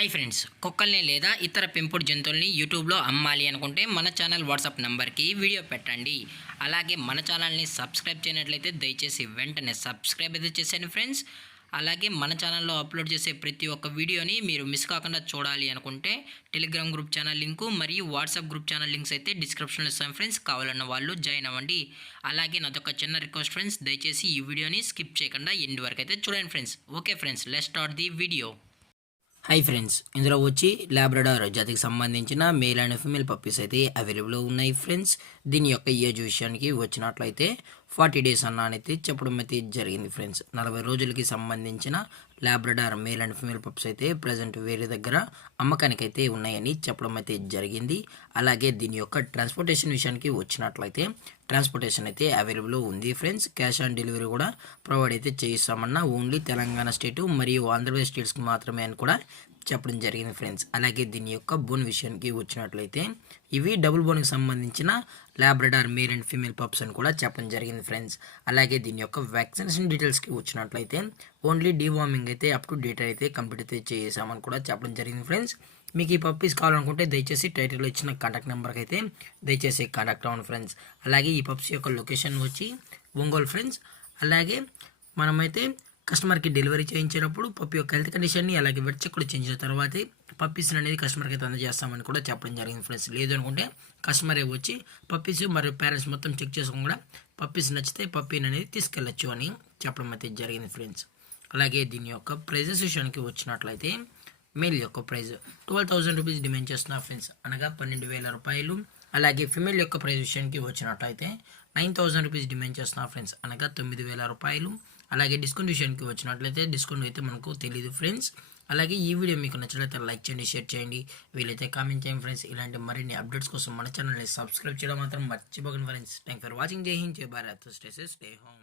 Hi friends, కుక్కల్ని లేదా ఇతర పెంపుడు జంతువుల్ని యూట్యూబ్లో అమ్మాలి అనుకుంటే మన ఛానల్ వాట్సాప్ నెంబర్కి వీడియో పెట్టండి. అలాగే మన ఛానల్ని సబ్స్క్రైబ్ చేయనట్లయితే దయచేసి వెంటనే సబ్స్క్రైబ్ అయితే చేసేయండి ఫ్రెండ్స్. అలాగే మన ఛానల్లో అప్లోడ్ చేసే ప్రతి ఒక్క వీడియోని మీరు మిస్ కాకుండా చూడాలి అనుకుంటే టెలిగ్రామ్ గ్రూప్ ఛానల్ లింకు మరియు వాట్సాప్ గ్రూప్ ఛానల్ లింక్స్ అయితే డిస్క్రిప్షన్లో ఇస్తాను ఫ్రెండ్స్. కావాలన్న వాళ్ళు జాయిన్ అవ్వండి. అలాగే నాదొక చిన్న రిక్వెస్ట్ ఫ్రెండ్స్, దయచేసి ఈ వీడియోని స్కిప్ చేయకుండా ఎండ్ వరకు అయితే చూడండి friends. Okay friends, let's start the video. Hi friends, ఇందులో వచ్చి లాబ్రడార్ జాతికి సంబంధించిన మేల్ అండ్ ఫీమేల్ పప్పీస్ అయితే అవైలబుల్ ఉన్నాయి ఫ్రెండ్స్. దీని యొక్క ఏజ్ విషయానికి వచ్చినట్లయితే 40 డేస్ అన్నైతే చెప్పడం అయితే జరిగింది ఫ్రెండ్స్. 40 రోజులకి సంబంధించిన Labrador male and female pups అయితే ప్రజెంట్ వేరే దగ్గర అమ్మకానికి అయితే ఉన్నాయని చెప్పడం అయితే జరిగింది. అలాగే దీని యొక్క ట్రాన్స్పోర్టేషన్ విషయానికి వచ్చినట్లయితే ట్రాన్స్పోర్టేషన్ అయితే అవైలబుల్ ఉంది ఫ్రెండ్స్. క్యాష్ ఆన్ డెలివరీ కూడా ప్రొవైడ్ అయితే చేయిస్తామన్నా ఓన్లీ తెలంగాణ స్టేటు మరియు ఆంధ్రప్రదేశ్ స్టేట్స్కి మాత్రమే అని కూడా చెప్పడం జరిగింది ఫ్రెండ్స్. అలాగే దీని యొక్క బోన్ విషయానికి వచ్చినట్లయితే ఇవి డబుల్ బోన్కి సంబంధించిన Labrador male and female pups అని కూడా చెప్పడం జరిగింది ఫ్రెండ్స్. అలాగే దీని యొక్క వ్యాక్సినేషన్ డీటెయిల్స్కి వచ్చినట్లయితే ఓన్లీ డీవార్మింగ్ అయితే అప్ టు డేట్ అయితే కంప్లీట్ అయితే చేసామని కూడా చెప్పడం జరిగింది ఫ్రెండ్స్. మీకు ఈ పప్పీస్ కావాలనుకుంటే దయచేసి టైటిల్లో ఇచ్చిన కాంటాక్ట్ నెంబర్కి అయితే దయచేసి కాంటాక్ట్ అవ్వండి ఫ్రెండ్స్. అలాగే ఈ పప్స్ యొక్క లొకేషన్ వచ్చి ఒంగోలు ఫ్రెండ్స్. అలాగే మనమైతే కస్టమర్కి డెలివరీ చేయించేటప్పుడు పప్పి యొక్క హెల్త్ కండిషన్ని అలాగే వెట్ చెక్ కూడా చేయించిన తర్వాతే పప్పీస్ అనేది కస్టమర్కి అయితే అందజేస్తామని కూడా చెప్పడం జరిగింది ఫ్రెండ్స్. లేదు అనుకుంటే కస్టమరే వచ్చి పప్పీస్ మరియు పేరెంట్స్ మొత్తం చెక్ చేసుకుని కూడా పప్పీస్ నచ్చితే పప్పీని అనేది తీసుకెళ్ళచ్చు అని చెప్పడం అయితే జరిగింది ఫ్రెండ్స్. అలాగే దీని యొక్క ప్రైజెస్ విషయానికి వచ్చినట్లయితే మేల్ యొక్క ప్రైజ్ 12,000 రూపీస్ డిమాండ్ చేస్తున్నారు ఫ్రెండ్స్, అనగా 12,000 రూపాయలు. అలాగే ఫిమేల్ యొక్క ప్రైజ్ విషయానికి వచ్చినట్లయితే 9,000 రూపీస్ డిమాండ్ చేస్తున్నారు ఫ్రెండ్స్, అనగా 9,000 రూపాయలు. అలాగే డిస్కౌంట్ విషయానికి వచ్చినట్లయితే డిస్కౌంట్ అయితే మనకు తెలియదు ఫ్రెండ్స్. అలాగే ఈ వీడియో మీకు నచ్చినట్లయితే లైక్ చేయండి, షేర్ చేయండి, వీలైతే కామెంట్ చేయండి ఫ్రెండ్స్. ఇలాంటి మరిన్ని అప్డేట్స్ కోసం మన ఛానల్ని సబ్స్క్రైబ్ చేయడం మాత్రం మర్చిపోకండి ఫ్రెండ్స్. Thank for watching. జై హింద్, జై Bharat, stay safe, stay home.